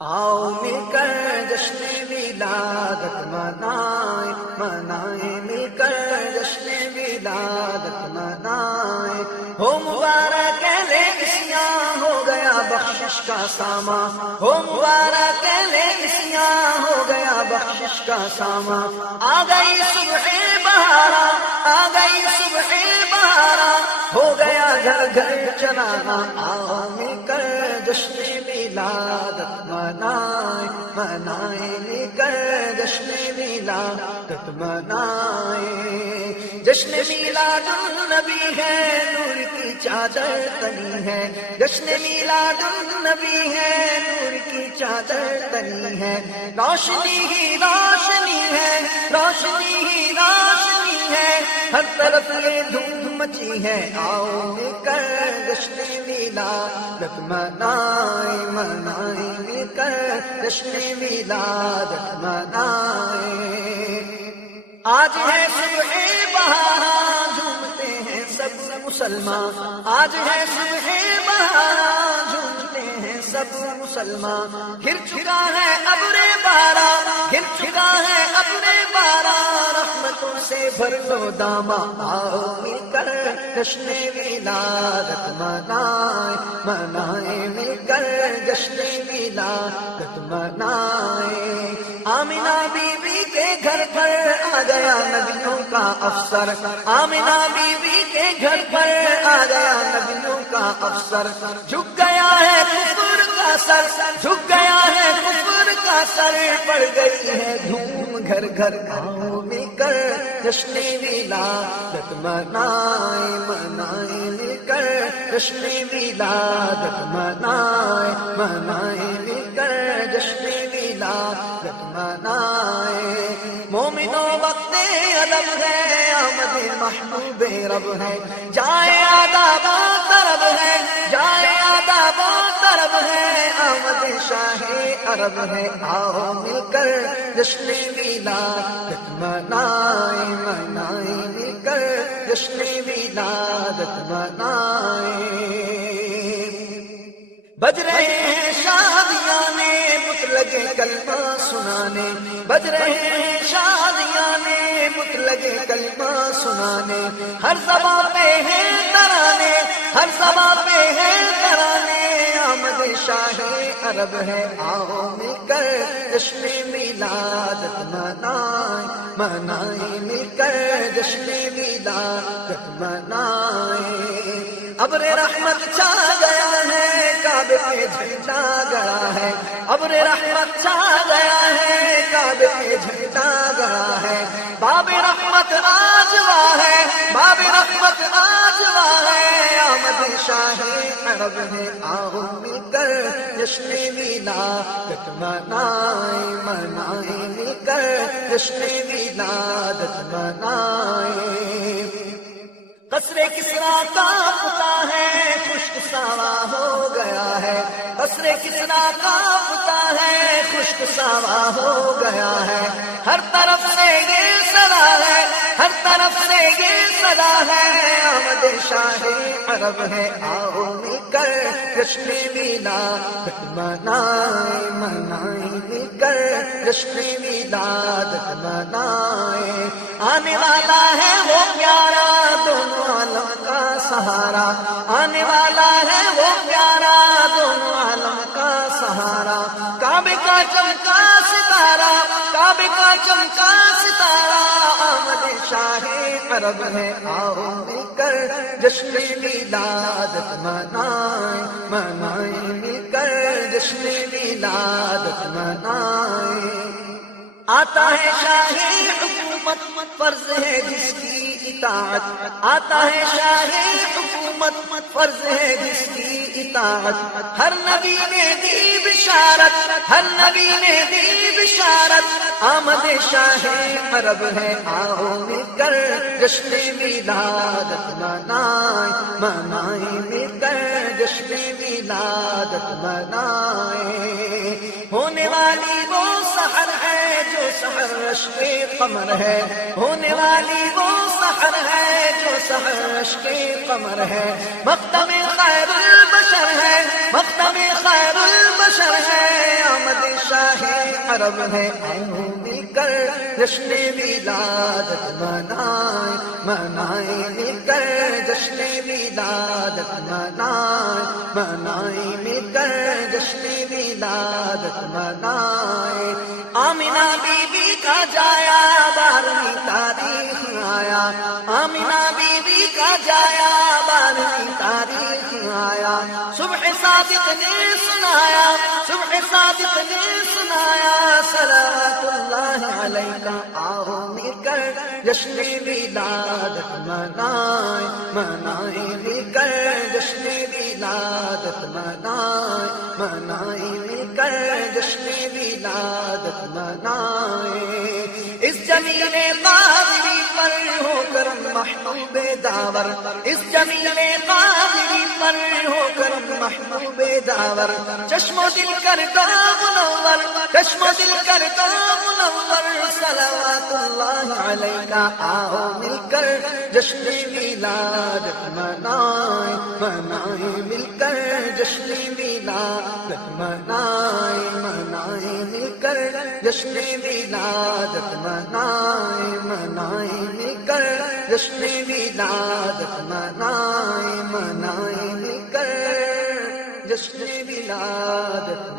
آؤ مل کر جشن ولادت منائیں منائیں، مل کر جشن ولادت منائیں۔ ہو مبارک لیسیاں، ہو گیا بخشش کا سامان، ہو مبارک لیسیاں، ہو گیا بخشش کا سامان۔ آ گئی صبح بہارا، آ گئی صبح بہارا، ہو گیا گھر گھر چلانا۔ آؤ مل کر جشن ولادت منائیں منائیں، مل کر جشن ولادت منائیں۔ جشن میلاد النبی ہے، نور کی چادر تنی ہے، جشن میلاد النبی ہے، نور کی چادر تنی ہے۔ روشنی ہی روشنی ہے، روشنی ہی روشنی ہے، ہر طرف یہ دھوم مچی ہے۔ آؤ مل کر جشن ولادت منائیں منائیں، مل کر جشن ولادت منائیں۔ آج ہے صبح بہارا، جھومتے ہیں سب مسلمان، آج ہے صبح بہارا، جھومتے ہیں سب مسلمان۔ گر چکا ہے ابر بارا، گر چکا ہے ابر بارا، رحمتوں سے بھر لو داما۔ آؤ مل کر جشن ولادت منائیں منائیں، مل کر جشن ولادت منائیں۔ آمنہ بی بی کے گھر پر آ گیا نبیوں کا افسر، آمنہ بی بی کے گھر پر آ گیا نبیوں کا افسر۔ جھک گیا ہے کفر کا سر، جھک گیا ہے کفر کا سر، پڑ گئی ہے دھوم گھر گھر۔ آؤ مل کر جشن ولادت منائیں منائیں، مل کر جشن ولادت منائیں منائیں، مل کر جشن ولادت منائیں۔ مومنوں وقت ادب ہے، آمد محبوب رب ہے، جائے آداب و طرب ہے، جائے آداب و طرب ہے، آمد شاہ عرب ہے۔ آؤ مل کر جشن ولادت منائیں منائیں، مل کر جشن ولادت منائیں۔ بج رہے ہیں شادیاں نے بت لگے کلمہ سنانے، بج رہے ہیں شادیاں نے بت لگے کلمہ سنانے۔ ہر زبان پہ ہے ترانے، ہر زبان پہ ہے ترانے، آمد شاہ عرب ہے۔ آؤ مل کر جشن ولادت منائیں منائیں، مل کر جشن ولادت منائیں۔ ابر رحمت چھا گیا ہے، کعبے پہ جھنڈا گڑا ہے، ابر رحمت چھا گیا ہے، کعبے پہ جھنڈا گڑا ہے۔ باب رحمت آج وا ہے، باب رحمت آج وا ہے، آمد شاہ عرب ہے۔ آؤ مل کر جشن ولادت منائیں منائیں، مل کر جشن ولادت منائیں۔ قصر کسریٰ کا پتا ہے، خشک ساواں ہو گیا ہے، قصر کسریٰ کا پتا ہے، خشک ساواں ہو گیا ہے۔ ہر طرف سے یہ صدا ہے، ہر طرف سے یہ صدا ہے، آمد شاہ عرب ہے۔ آؤ مل کر جشن ولادت منائیں منائیں، مل کر جشن ولادت منائیں۔ آنے والا ہے وہ پیارا، دونوں عالم کا سہارا، آنے والا ہے وہ پیارا، دونوں عالم کا سہارا۔ کعبے کا چمکا ستارہ، کعبے کا چمکا ستارہ، آمد شاہ عرب ہے۔ آؤ مل کر جشن ولادت منائیں منائیں، مل کر جشن ولادت منائیں۔ آتا ہے شاہی حکومت، فرض ہے جس کی اطاعت، آتا ہے شاہی حکومت، فرض ہے جس کی اطاعت۔ ہر نبی نے دی بشارت، ہر نبی نے دی بشارت، آمد شاہ عرب ہے۔ آؤ مل کر جشن ولادت منائیں منائیں، مل کر جشن ولادت منائیں۔ ہونے والی وہ سحر ہے جو سحر رشک قمر ہے، ہونے والی وہ سحر ہے جو سحر رشک قمر ہے۔ مقدم خیر البشر ہے، مقدم خیر البشر ہے، آمد حرم ہے، آؤ مل کر جشن ولادت منائیں، منائیں مل کر جشن ولادت منائیں، منائیں مل کر جشن ولادت منائیں۔ آمنہ بی بی کا جایا 12ویں تاریخ آیا، آمنہ بی بی کا جایا 12ویں تاریخ آیا، صبح صادق نے سنایا، صبح صادق نے سنایا، صلوات اللہ علیہ، آؤ مل کر جشن ولادت منائیں، منائیں مل کر جشن ولادت منائیں، منائیں مل کر جشن ولادت منائیں۔ اس جمیل قادری پر ہو کرم محبوب داور، اس جمیل قادری پر ہو کرم محبوب داور، چشم و دل کر دو منور، چشم و دل کر دو منور، صلوات اللہ علیہ، آؤ مل کر جشن ولادت منائیں، منائیں مل کر جشن ولادت منائیں، منائیں مل کر جشن ولادت منائیں، منائیں مل کر جشن ولادت منائیں، منائیں مل کر جشن ولادت